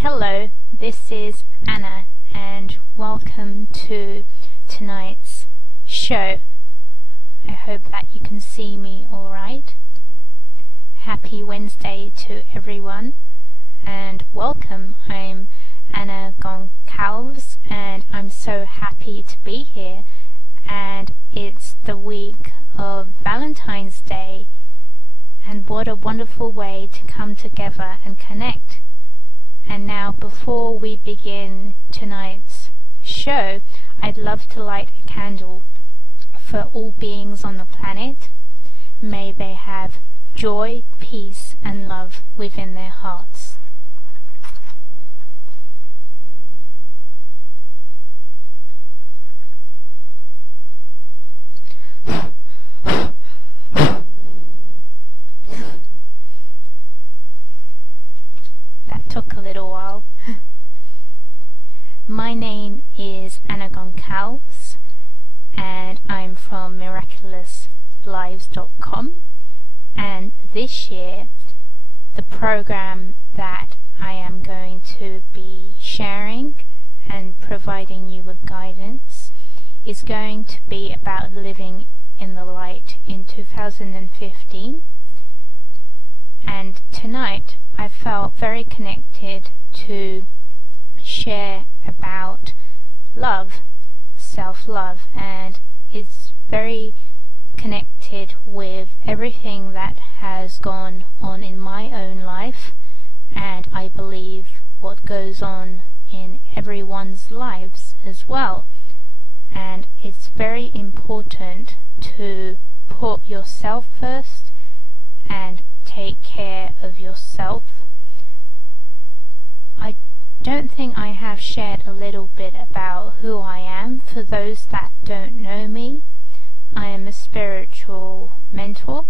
Hello, this is Anna and welcome to tonight's show. I hope that you can see me alright. Happy Wednesday to everyone and welcome. I'm Anna Goncalves and I'm so happy to be here, and it's the week of Valentine's Day, and what a wonderful way to come together and connect. And now, before we begin tonight's show, I'd love to light a candle for all beings on the planet. May they have joy, peace and love within their hearts. That took a little while. My name is Anna Goncalves and I'm from miraculouslives.com, and this year the program that I am going to be sharing and providing you with guidance is going to be about living in the light in 2015. And tonight I felt very connected to share about love, self-love, and it's very connected with everything that has gone on in my own life, and I believe what goes on in everyone's lives as well. And it's very important to put yourself first and take care of yourself. I don't think I have shared a little bit about who I am. For those that don't know me, I am a spiritual mentor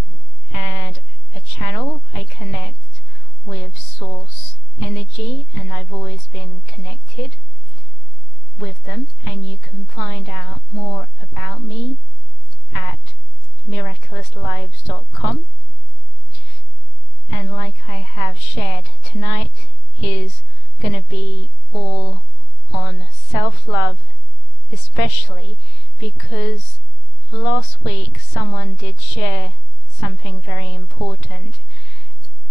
and a channel. I connect with source energy and I've always been connected with them, and you can find out more about me at miraculouslives.com. And like I have shared, tonight is going to be all on self-love, especially because last week someone did share something very important,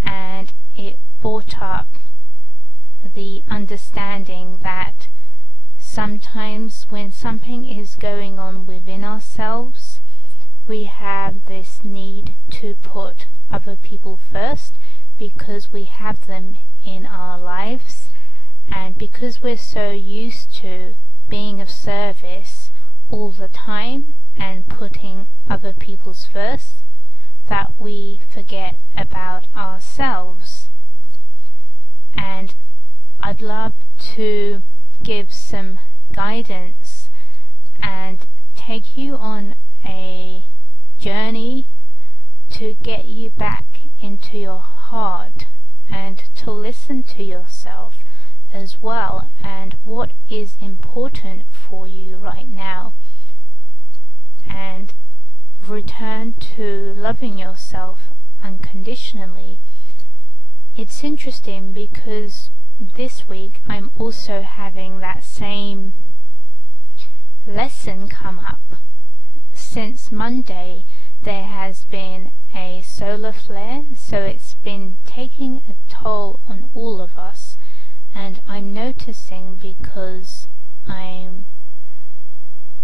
and it brought up the understanding that sometimes when something is going on within ourselves, we have this need to put other people first because we have them in our lives, and because we're so used to being of service all the time and putting other people's first, that we forget about ourselves. And I'd love to give some guidance and take you on a journey to get you back into your heart and to listen to yourself as well, and what is important for you right now, and return to loving yourself unconditionally. It's interesting because this week I'm also having that same lesson come up. Since Monday there has been a solar flare, so it's been taking a toll on all of us, and I'm noticing, because I'm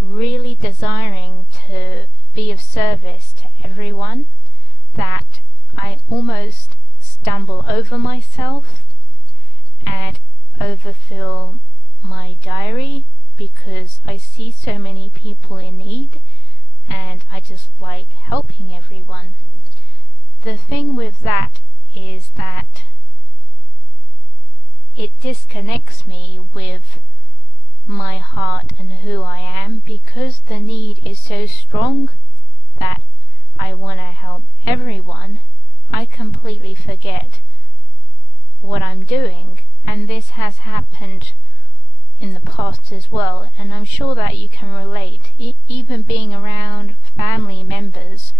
really desiring to be of service to everyone, that I almost stumble over myself and overfill my diary because I see so many people in need and I just like helping everyone. The thing with that is that it disconnects me with my heart and who I am, because the need is so strong that I want to help everyone. I completely forget what I'm doing, and this has happened in the past as well, and I'm sure that you can relate. Even being around family members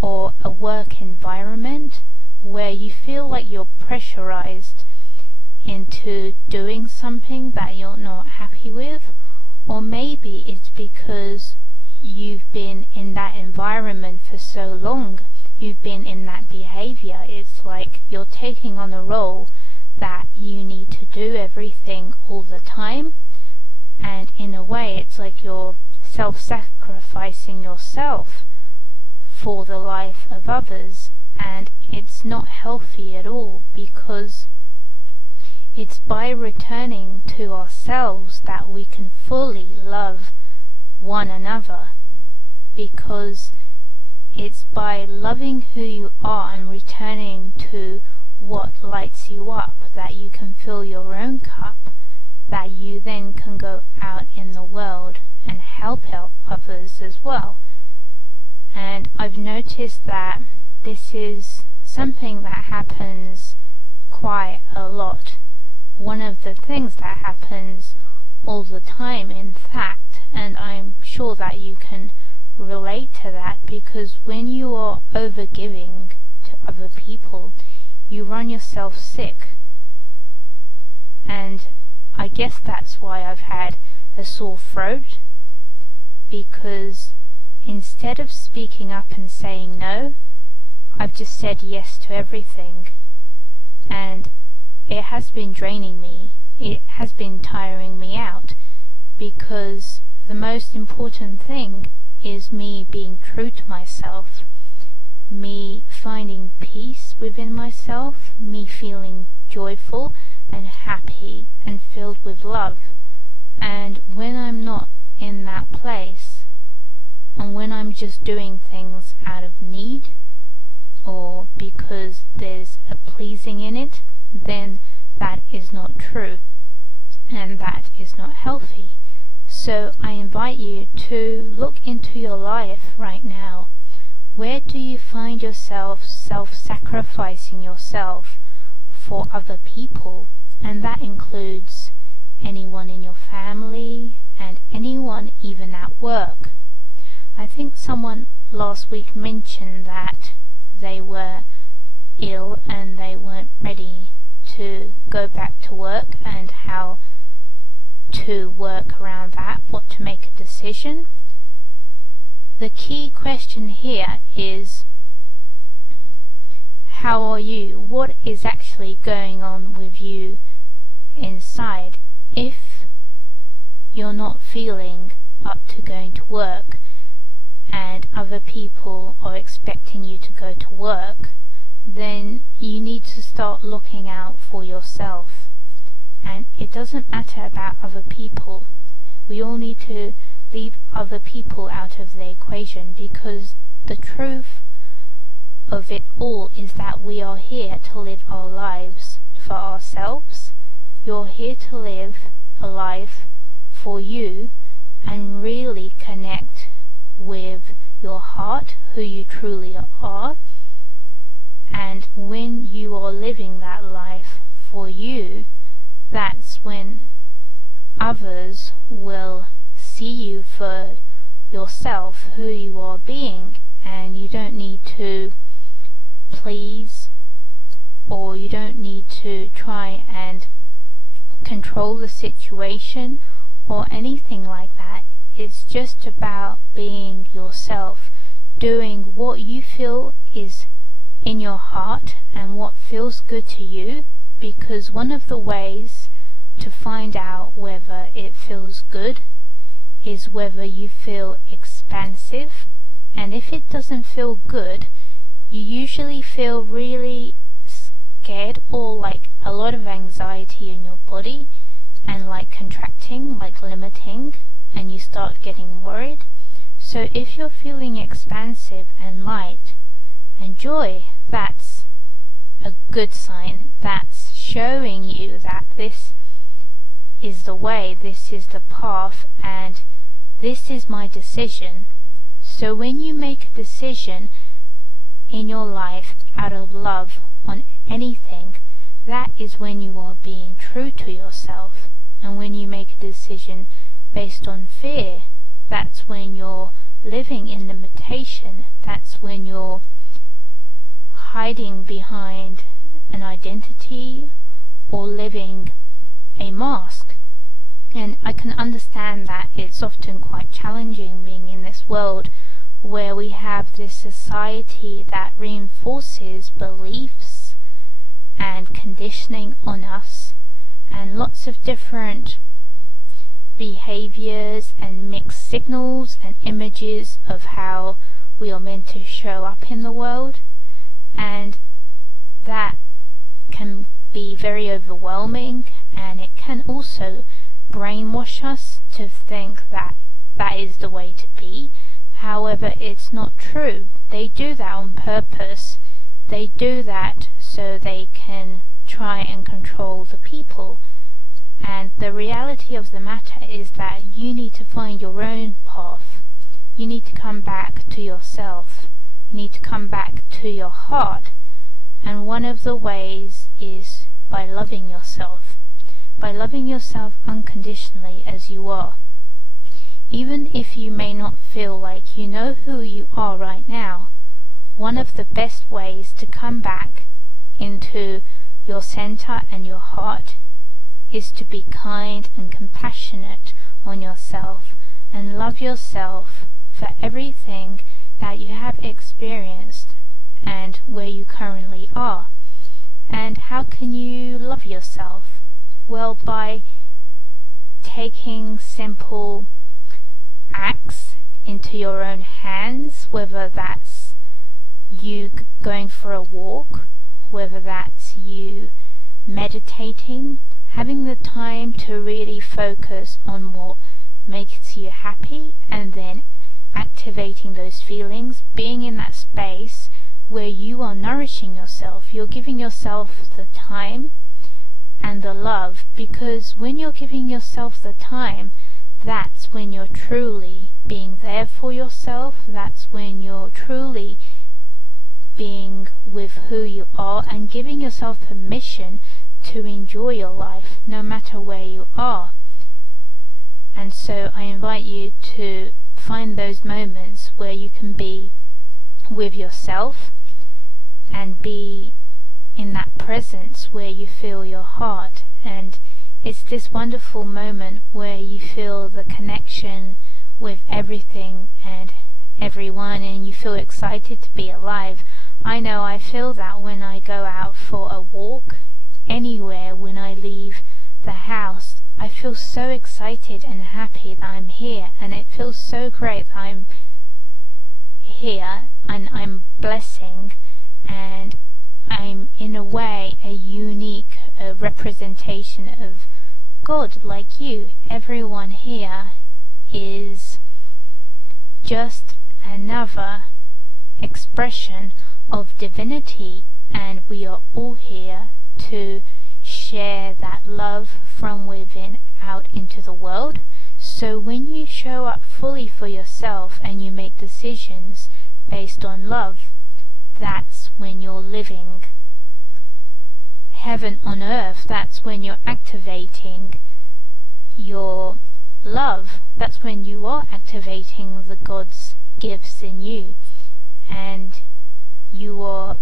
or a work environment where you feel like you're pressurized into doing something that you're not happy with, or maybe it's because you've been in that environment for so long, you've been in that behavior. It's like you're taking on a role that you need to do everything all the time, and in a way it's like you're self-sacrificing yourself for the life of others, and it's not healthy at all, because it's by returning to ourselves that we can fully love one another, because it's by loving who you are and returning to what lights you up that you can fill your own cup, that you then can go out in the world and help out others as well. And I've noticed that this is something that happens quite a lot. One of the things that happens all the time, in fact, and I'm sure that you can relate to that, because when you are overgiving to other people, you run yourself sick. And I guess that's why I've had a sore throat, because instead of speaking up and saying no, I've just said yes to everything, and it has been draining me. It has been tiring me out, because the most important thing is me being true to myself, me finding peace within myself, me feeling joyful and happy and filled with love. And when I'm not in that place, and when I'm just doing things out of need, or because there's a pleasing in it, then that is not true, and that is not healthy. So I invite you to look into your life right now. Where do you find yourself self-sacrificing yourself for other people? And that includes anyone in your family and anyone even at work. I think someone last week mentioned that they were ill and they weren't ready to go back to work, and how to work around that, what to make a decision. The key question here is, how are you? What is actually going on with you inside? If you're not feeling up to going to work, and other people are expecting you to go to work, then you need to start looking out for yourself. And it doesn't matter about other people. We all need to leave other people out of the equation, because the truth of it all is that we are here to live our lives for ourselves. You're here to live a life for you and really connect with your heart, who you truly are. And when you are living that life for you, that's when others will see you for yourself, who you are being, and you don't need to please, or you don't need to try and control the situation or anything like that. It's just about being yourself, doing what you feel is in your heart and what feels good to you, because one of the ways to find out whether it feels good is whether you feel expansive. And if it doesn't feel good, you usually feel really scared, or like a lot of anxiety in your body, and like contracting, like limiting, and you start getting worried. So if you're feeling expansive and light and joy, that's a good sign. That's showing you that this is the way, this is the path, and this is my decision. So when you make a decision in your life out of love on anything, that is when you are being true to yourself. And when you make a decision based on fear, that's when you're living in limitation. That's when you're hiding behind an identity or living a mask. And I can understand that it's often quite challenging being in this world where we have this society that reinforces beliefs and conditioning on us, and lots of different behaviors and mixed signals and images of how we are meant to show up in the world, and that can be very overwhelming, and it can also brainwash us to think that that is the way to be. However, it's not true. They do that on purpose. They do that so they can try and control the people. And the reality of the matter is that you need to find your own path. You need to come back to yourself. You need to come back to your heart. And one of the ways is by loving yourself. By loving yourself unconditionally as you are. Even if you may not feel like you know who you are right now, one of the best ways to come back into your center and your heart is to be kind and compassionate on yourself and love yourself for everything that you have experienced and where you currently are. And how can you love yourself? Well, by taking simple acts into your own hands, whether that's you going for a walk, whether that's you meditating, having the time to really focus on what makes you happy and then activating those feelings, being in that space where you are nourishing yourself, you're giving yourself the time and the love, because when you're giving yourself the time, that's when you're truly being there for yourself, that's when you're truly being with who you are and giving yourself permission to enjoy your life no matter where you are. And so I invite you to find those moments where you can be with yourself and be in that presence where you feel your heart, and it's this wonderful moment where you feel the connection with everything and everyone, and you feel excited to be alive. I know I feel that when I go out for a walk, anywhere, when I leave the house, I feel so excited and happy that I'm here, and it feels so great that I'm here and I'm blessing, and I'm in a way a unique representation of God like you. Everyone here is just another expression of divinity, and we are all here to share that love from within out into the world. So when you show up fully for yourself and you make decisions based on love, that's when you're living heaven on earth. That's when you're activating your love. That's when you are activating the God's gifts in you, and you are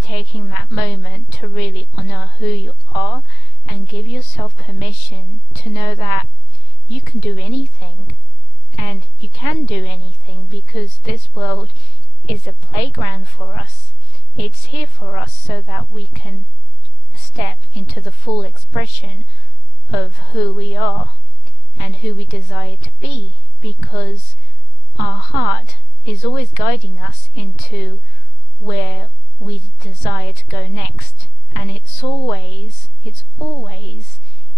taking that moment to really honor who you are and give yourself permission to know that you can do anything, and you can do anything because this world is a playground for us. It's here for us so that we can step into the full expression of who we are and who we desire to be, because our heart is always guiding us into where we desire to go next, and it's always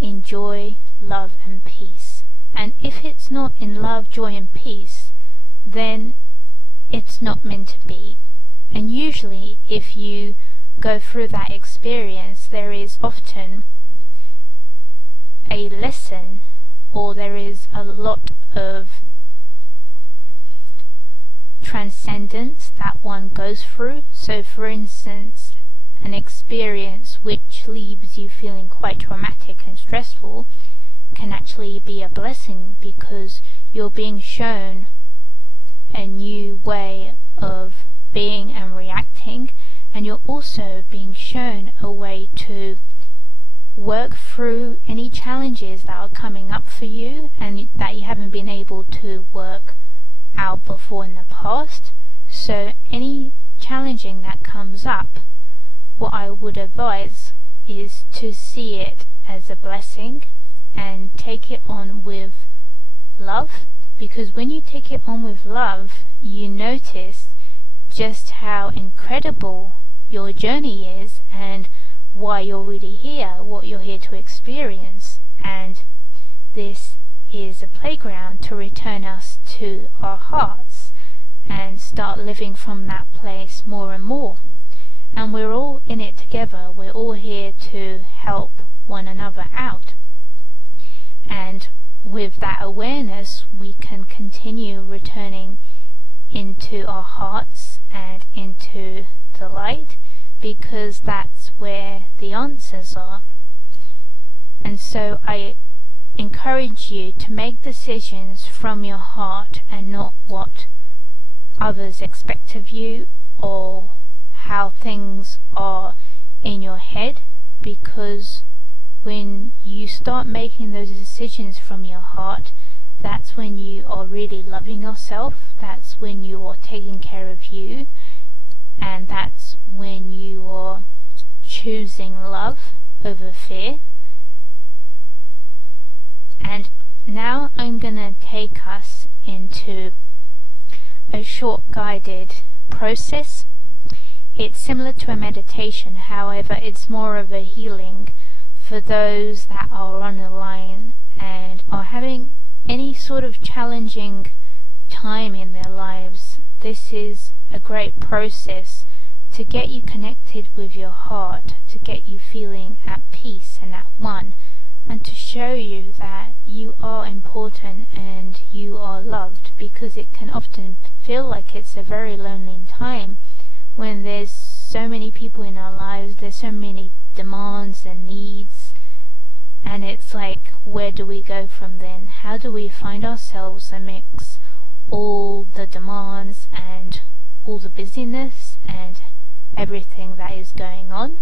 in joy, love and peace. And if it's not in love, joy and peace, then it's not meant to be. And usually if you go through that experience, there is often a lesson, or there is a lot of transcendence that one goes through. So for instance, an experience which leaves you feeling quite traumatic and stressful can actually be a blessing, because you're being shown a new way of being and reacting, and you're also being shown a way to work through any challenges that are coming up for you and that you haven't been able to work out before in the past. So any challenging that comes up, what I would advise is to see it as a blessing and take it on with love, because when you take it on with love, you notice just how incredible your journey is and why you're really here, what you're here to experience. And this is a playground to return us to our hearts and start living from that place more and more. And we're all in it together. We're all here to help one another out. And with that awareness, we can continue returning into our hearts and into the light, because that's where the answers are. And so I encourage you to make decisions from your heart and not what others expect of you or how things are in your head, because when you start making those decisions from your heart, that's when you are really loving yourself, that's when you are taking care of you, and that's when you are choosing love over fear. And now I'm going to take us into a short guided process. It's similar to a meditation, however it's more of a healing for those that are on the line and are having any sort of challenging time in their lives. This is a great process to get you connected with your heart, to get you feeling at peace and at one, and to show you that you are important and you are loved, because it can often feel like it's a very lonely time when there's so many people in our lives, there's so many demands and needs, and it's like, where do we go from then? How do we find ourselves amidst all the demands and all the busyness and everything that is going on?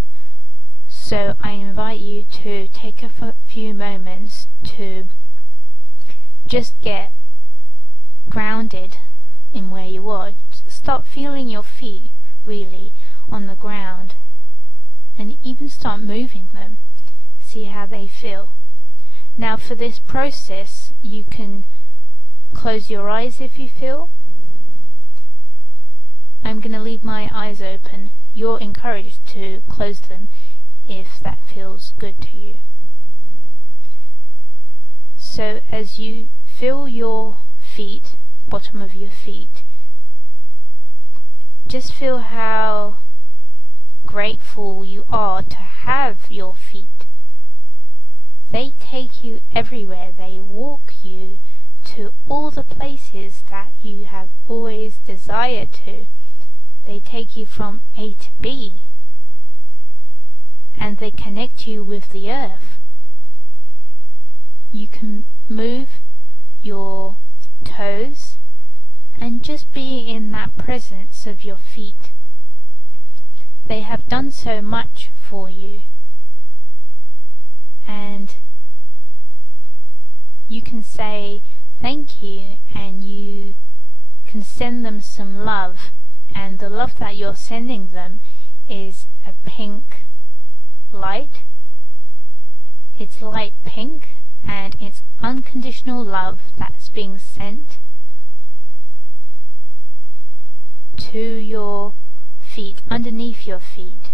So I invite you to take a few moments to just get grounded in where you are. Start feeling your feet really on the ground and even start moving them. See how they feel. Now for this process, you can close your eyes if you feel. I'm going to leave my eyes open. You're encouraged to close them if that feels good to you. So as you feel your feet, bottom of your feet, just feel how grateful you are to have your feet. They take you everywhere. They walk you to all the places that you have always desired to. They take you from A to B, and they connect you with the earth. You can move your toes and just be in that presence of your feet. They have done so much for you, and you can say thank you, and you can send them some love, and the love that you're sending them is a pink light. It's light pink, and it's unconditional love that's being sent to your feet, underneath your feet.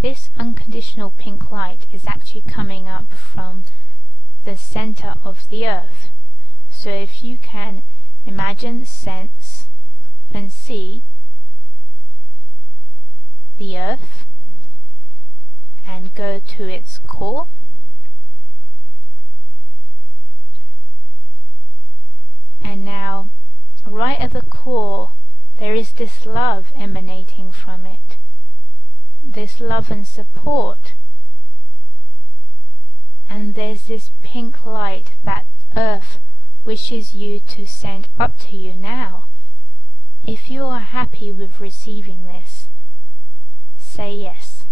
This unconditional pink light is actually coming up from the center of the earth. So if you can imagine, sense and see the earth and go to its core, and now right at the core there is this love emanating from it, this love and support, and there's this pink light that earth wishes you to send up to you now. If you are happy with receiving this, say yes.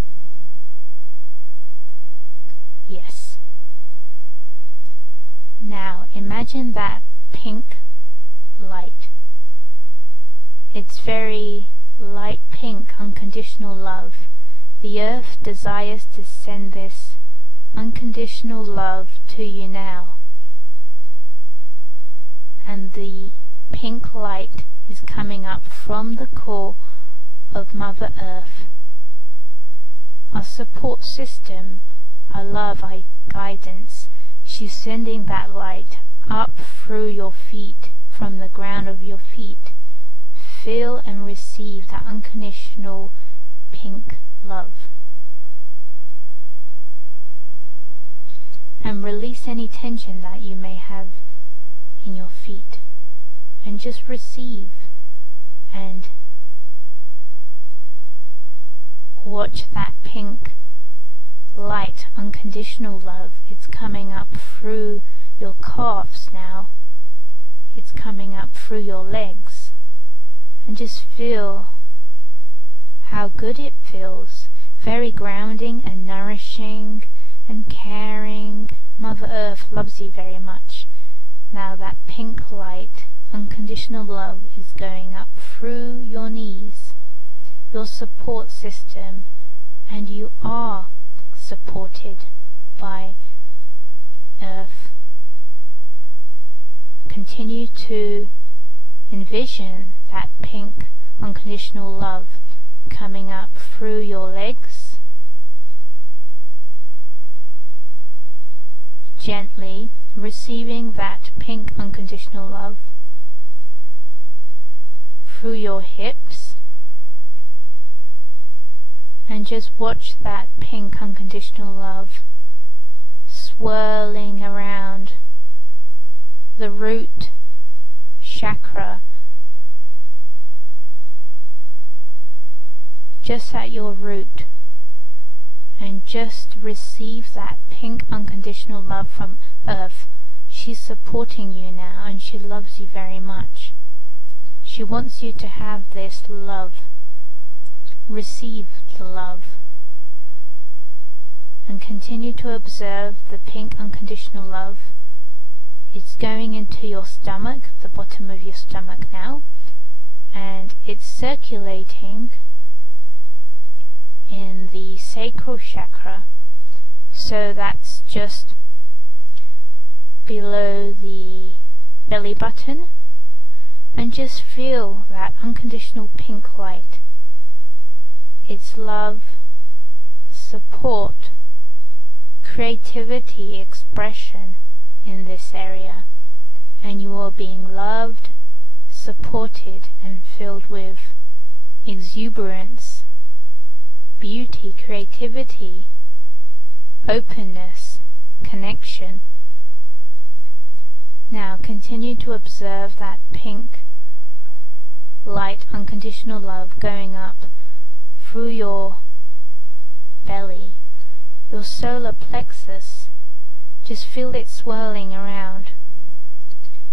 imagine that pink light. It's very light pink, unconditional love. The earth desires to send this unconditional love to you now. And the pink light is coming up from the core of Mother Earth. Our support system, our love, our guidance, she's sending that light up through your feet, from the ground of your feet. Feel and receive that unconditional pink love. And release any tension that you may have in your feet. And just receive and watch that pink light, unconditional love. It's coming up through your calves now. It's coming up through your legs. And just feel how good it feels. Very grounding and nourishing and caring. Mother Earth loves you very much. Now that pink light, unconditional love, is going up through your knees, your support system, and you are supported by Earth. Continue to envision that pink unconditional love coming up through your legs, gently receiving that pink unconditional love through your hips, and just watch that pink unconditional love swirling around the root chakra, just at your root, and just receive that pink unconditional love from Earth. She's supporting you now, and she loves you very much. She wants you to have this love. Receive the love, and continue to observe the pink unconditional love. It's going into your stomach, the bottom of your stomach now, and it's circulating in the sacral chakra, so that's just below the belly button, and just feel that unconditional pink light. It's love, support, creativity, expression in this area, and you are being loved, supported, and filled with exuberance, beauty, creativity, openness, connection. Now continue to observe that pink light, unconditional love going up through your belly, your solar plexus. Just feel it swirling around,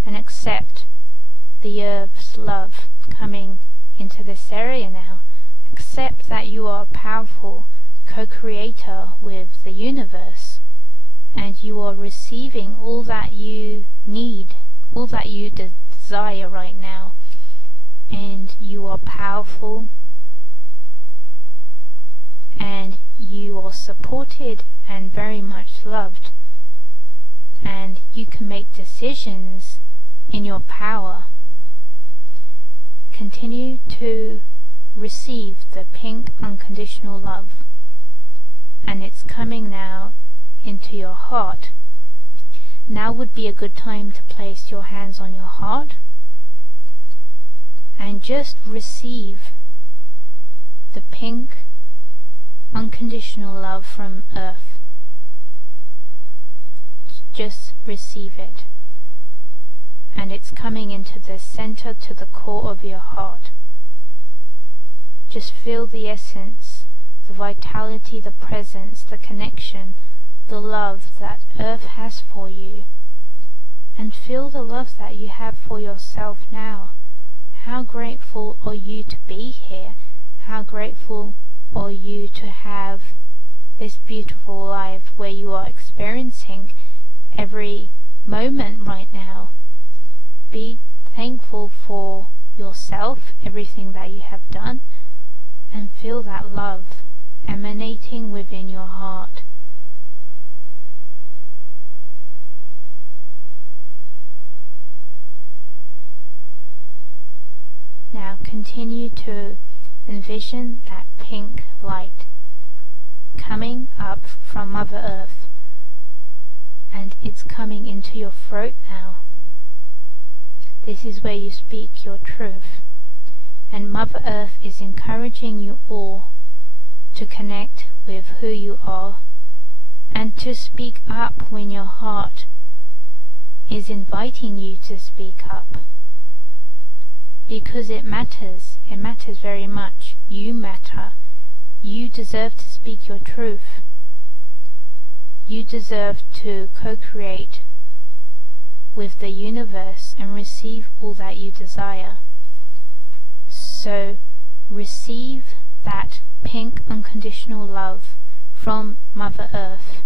and accept the Earth's love coming into this area now. Accept that you are a powerful co-creator with the universe, and you are receiving all that you need, all that you desire right now, and you are powerful, and you are supported and very much loved, and you can make decisions in your power. Continue to receive the pink unconditional love, and it's coming now into your heart. Now would be a good time to place your hands on your heart and just receive the pink unconditional love from Earth. Just receive it, and it's coming into the center, to the core of your heart. Just feel the essence, the vitality, the presence, the connection, the love that Earth has for you, and feel the love that you have for yourself now. How grateful are you to be here? How grateful are you to have this beautiful life where you are experiencing every moment right now. Be thankful for yourself, everything that you have done, and feel that love emanating within your heart. Now continue to envision that pink light coming up from Mother Earth, and it's coming into your throat now. This is where you speak your truth, and Mother Earth is encouraging you all to connect with who you are and to speak up when your heart is inviting you to speak up, because it matters very much. You matter. You deserve to speak your truth. You deserve to co-create with the universe and receive all that you desire. So receive that pink unconditional love from Mother Earth,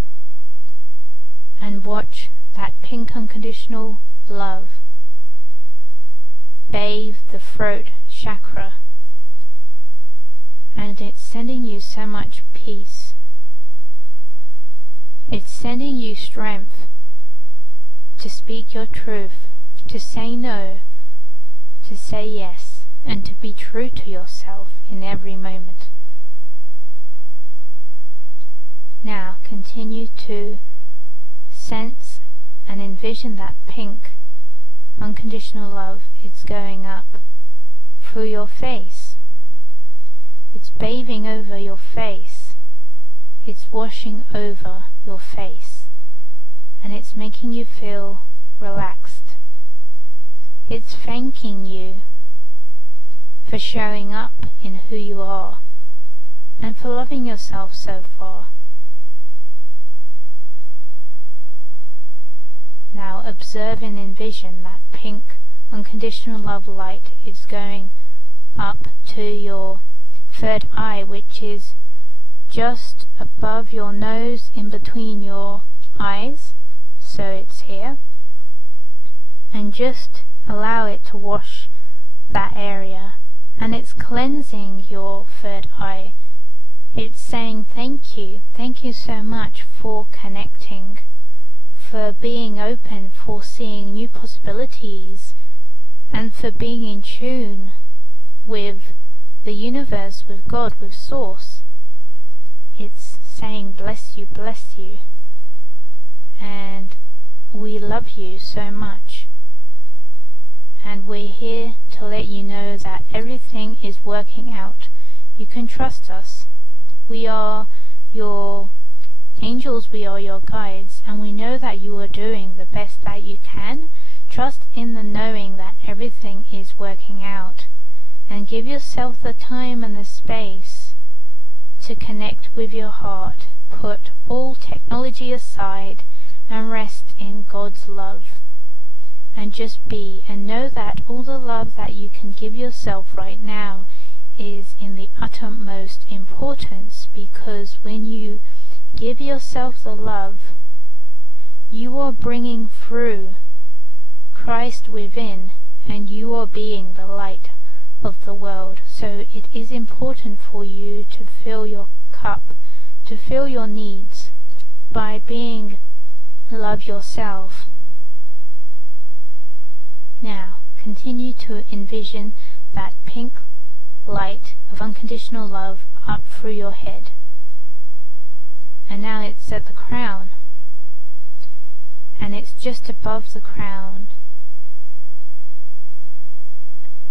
and watch that pink unconditional love bathe the throat chakra, and it's sending you so much peace. It's sending you strength to speak your truth, to say no, to say yes, and to be true to yourself in every moment. Now continue to sense and envision that pink unconditional love. It's going up through your face. It's bathing over your face. It's washing over your face, and it's making you feel relaxed. It's thanking you for showing up in who you are and for loving yourself so far. Now observe and envision that pink unconditional love light is going up to your third eye, which is just above your nose, in between your eyes, so it's here, and just allow it to wash that area, and it's cleansing your third eye. It's saying thank you so much for connecting, for being open, for seeing new possibilities, and for being in tune with the universe, with God, with Source. It's saying bless you, and we love you so much, and we're here to let you know that everything is working out. You can trust us. We are your angels, we are your guides, and we know that you are doing the best that you can. Trust in the knowing that everything is working out, and give yourself the time and the space to connect with your heart. Put all technology aside and rest in God's love, and just be, and know that all the love that you can give yourself right now is in the uttermost importance, because when you give yourself the love, you are bringing through Christ within, and you are being the light of the world. So it is important for you to fill your cup, to fill your needs by being love yourself. Now continue to envision that pink light of unconditional love up through your head, and now it's at the crown, and it's just above the crown.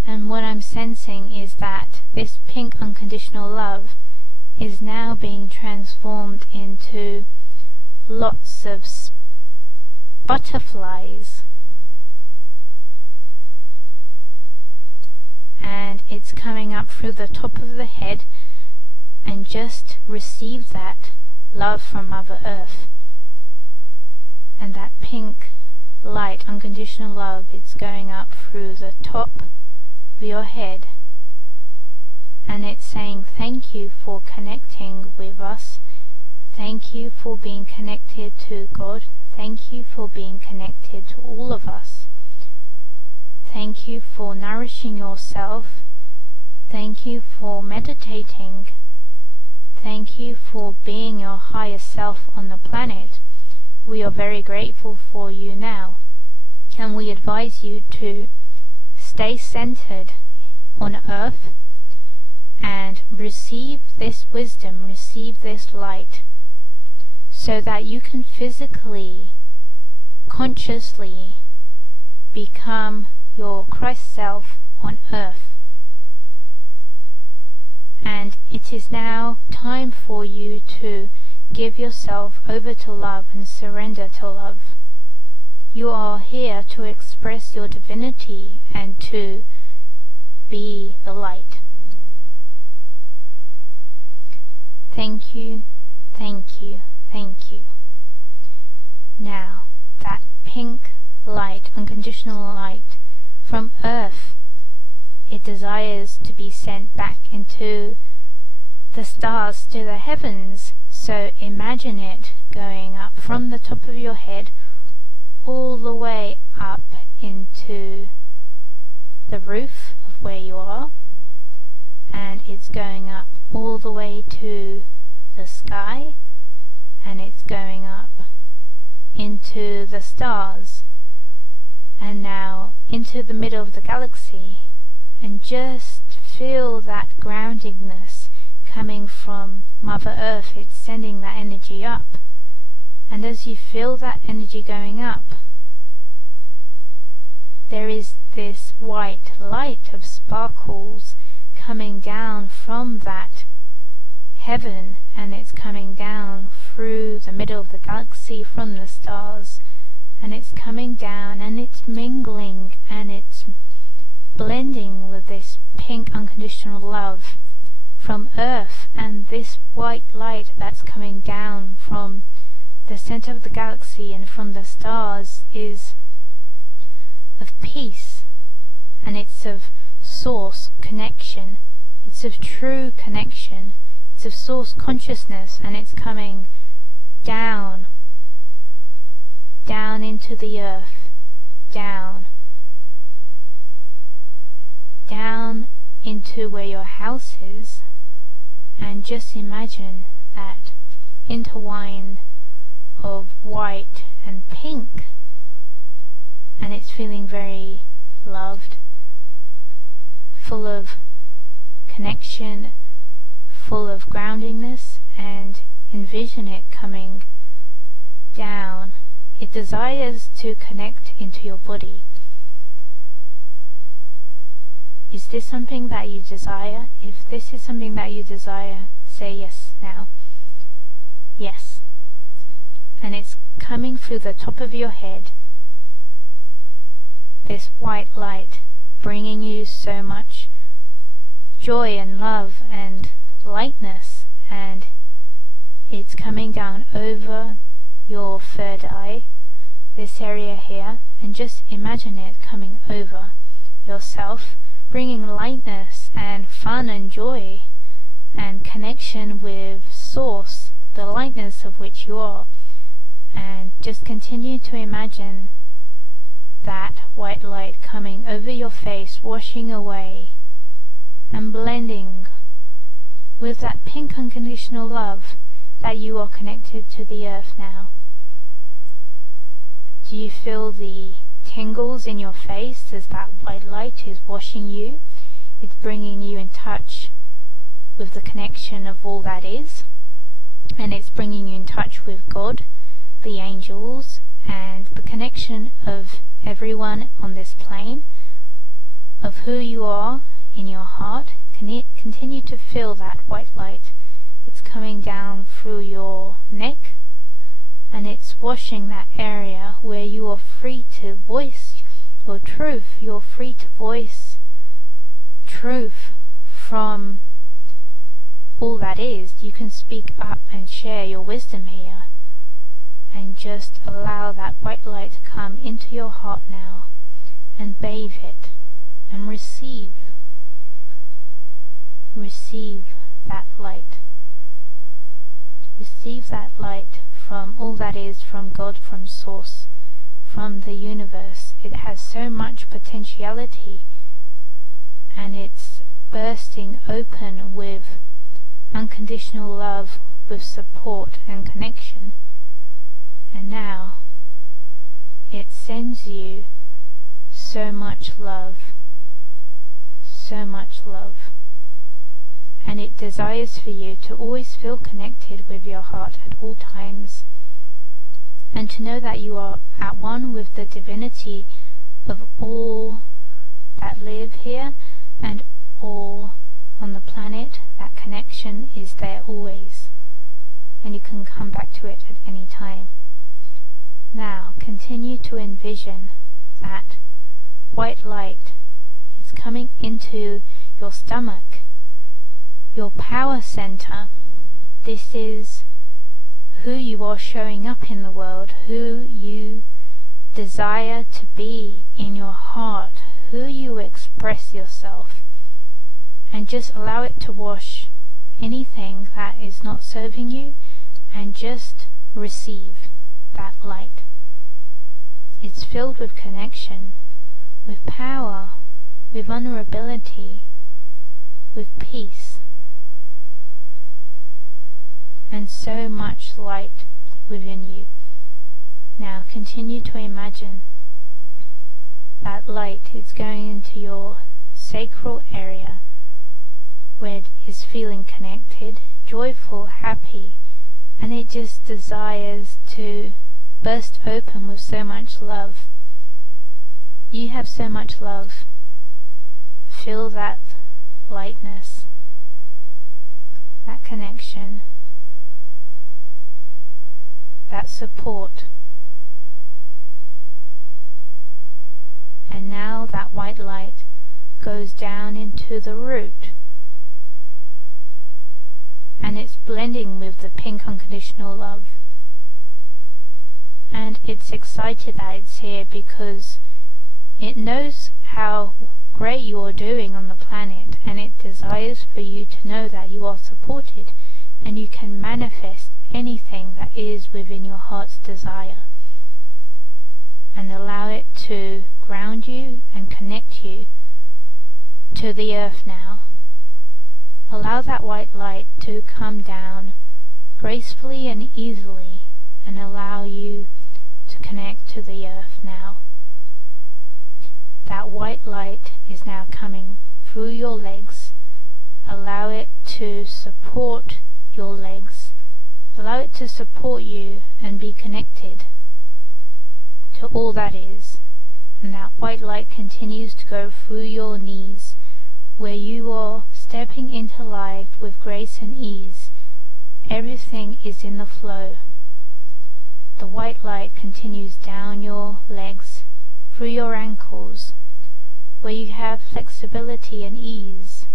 And what I'm sensing is that this pink unconditional love is now being transformed into lots of butterflies, and it's coming up through the top of the head, and just receive that love from Mother Earth, and that pink light unconditional love, it's going up through the top of your head, and it's saying thank you for connecting with us, thank you for being connected to God, Thank you for being connected to all of us. Thank you for nourishing yourself. Thank you for meditating. Thank you for being your higher self on the planet. We are very grateful for you now, and we advise you to stay centered on earth and receive this wisdom, receive this light, so that you can physically, consciously become your Christ self on earth. And it is now time for you to give yourself over to love and surrender to love. You are here to express your divinity and to be the light. Thank you, thank you, thank you. Now, that pink light, unconditional light from earth, it desires to be sent back into the stars, to the heavens. So imagine it going up from the top of your head all the way up into the roof of where you are, and it's going up all the way to the sky, and it's going up into the stars, and now into the middle of the galaxy. And just feel that groundingness coming from Mother Earth. It's sending that energy up, and as you feel that energy going up, there is this white light of sparkles coming down from that heaven, and it's coming down through the middle of the galaxy from the stars, and it's coming down and it's mingling and it's blending with this pink unconditional love from earth, and this white light that's coming down from the center of the galaxy and from the stars is of peace, and it's of source connection, it's of true connection, it's of source consciousness, and it's coming down into the earth, down into where your house is, and just imagine that intertwine of white and pink, and it's feeling very loved, full of connection, full of groundingness, and envision it coming down. It desires to connect into your body. Is this something that you desire? If this is something that you desire, say yes now. Yes. And it's coming through the top of your head, this white light, bringing you so much joy and love and lightness, and it's coming down over your third eye, this area here, and just imagine it coming over yourself, bringing lightness and fun and joy and connection with source, the lightness of which you are. And just continue to imagine that white light coming over your face, washing away and blending with that pink unconditional love that you are connected to the earth now. Do you feel the tingles in your face as that white light is washing you? It's bringing you in touch with the connection of all that is, and it's bringing you in touch with God, the angels, and the connection of everyone on this plane, of who you are in your heart. Continue to feel that white light. It's coming down through your neck, and it's washing that area where you are free to voice your truth. You're free to voice truth from all that is. You can speak up and share your wisdom here, and just allow that white light to come into your heart now and bathe it and receive that light. Receive that light from all that is, from God, from Source, from the universe. It has so much potentiality, and it's bursting open with unconditional love, with support and connection. And now it sends you so much love, so much love. And it desires for you to always feel connected with your heart at all times, and to know that you are at one with the divinity of all that live here and all on the planet. That connection is there always, and you can come back to it at any time. Now continue to envision that white light is coming into your stomach, your power center. This is who you are showing up in the world, who you desire to be in your heart, who you express yourself, and just allow it to wash anything that is not serving you, and just receive that light. It's filled with connection, with power, with vulnerability, with peace, and so much light within you. Now continue to imagine that light is going into your sacral area, where it is feeling connected, joyful, happy, and it just desires to burst open with so much love. You have so much love. Feel that lightness, that connection, that support. And now that white light goes down into the root, and it's blending with the pink unconditional love. And it's excited that it's here because it knows how great you are doing on the planet, and it desires for you to know that you are supported and you can manifest anything that is within your heart's desire, and allow it to ground you and connect you to the earth now. Allow that white light to come down gracefully and easily, and allow you to connect to the earth now. That white light is now coming through your legs. Allow it to support your legs. Allow it to support you and be connected to all that is. And that white light continues to go through your knees, where you are stepping into life with grace and ease. Everything is in the flow. The white light continues down your legs, through your ankles, where you have flexibility and ease,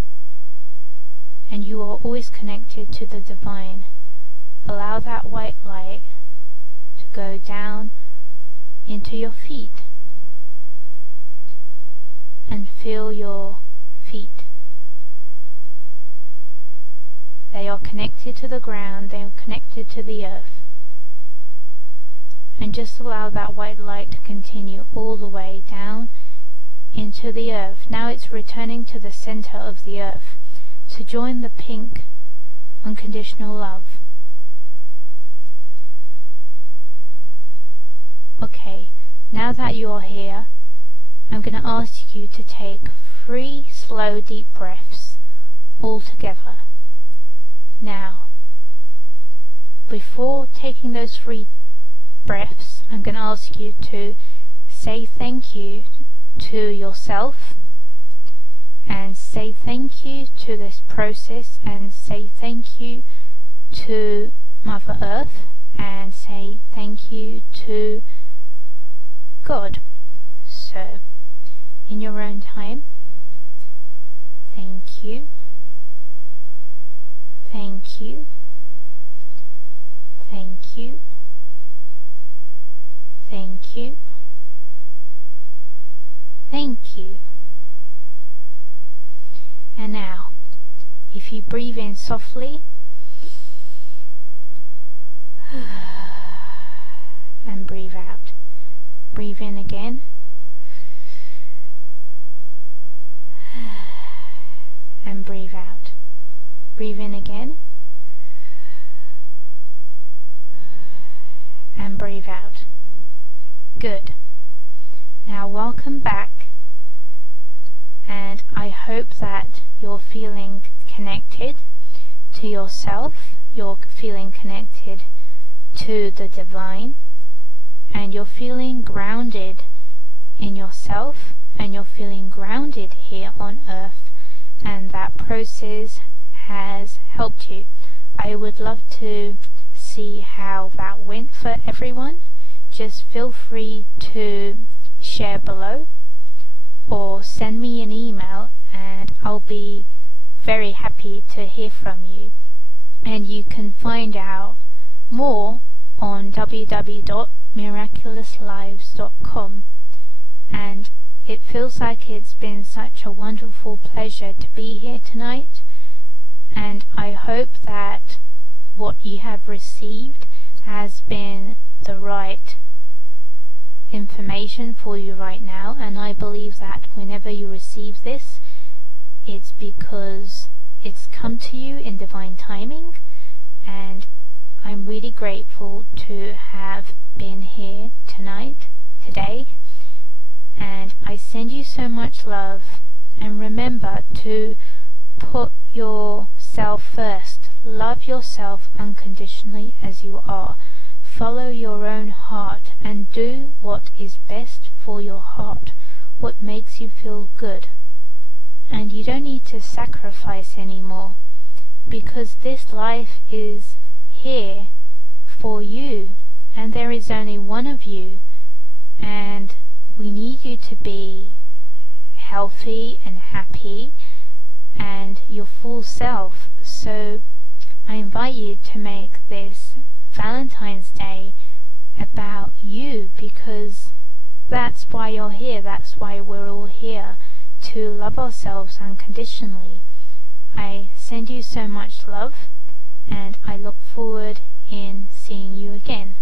and you are always connected to the divine. Allow that white light to go down into your feet, and feel your feet. They are connected to the ground, they are connected to the earth. And just allow that white light to continue all the way down into the earth. Now it's returning to the center of the earth to join the pink unconditional love. Okay, now that you are here, I'm going to ask you to take 3 slow deep breaths all together. Now, before taking those 3 breaths, I'm going to ask you to say thank you to yourself, and say thank you to this process, and say thank you to Mother Earth, and say thank you to God. So, in your own time, thank you, thank you, thank you, thank you, thank you. And now, if you breathe in softly and breathe out. Breathe in again. And breathe out. Breathe in again. And breathe out. Good. Now welcome back, and I hope that you're feeling connected to yourself, you're feeling connected to the divine, and you're feeling grounded in yourself, and you're feeling grounded here on earth, and that process has helped you. I would love to see how that went for everyone. Just feel free to share below or send me an email, and I'll be very happy to hear from you. And you can find out more on www.miraculouslives.com. And it feels like it's been such a wonderful pleasure to be here tonight, and I hope that what you have received has been the right information for you right now. And I believe that whenever you receive this, it's because it's come to you in divine timing, and I'm really grateful to have been here today, and I send you so much love. And remember to put yourself first. Love yourself unconditionally as you are. Follow your own heart and do what is best for your heart, what makes you feel good. And you don't need to sacrifice anymore, because this life is here for you, and there is only one of you, and we need you to be healthy and happy and your full self. So I invite you to make this Valentine's Day about you, because that's why you're here. That's why we're all here, to love ourselves unconditionally. I send you so much love, and I look forward in seeing you again.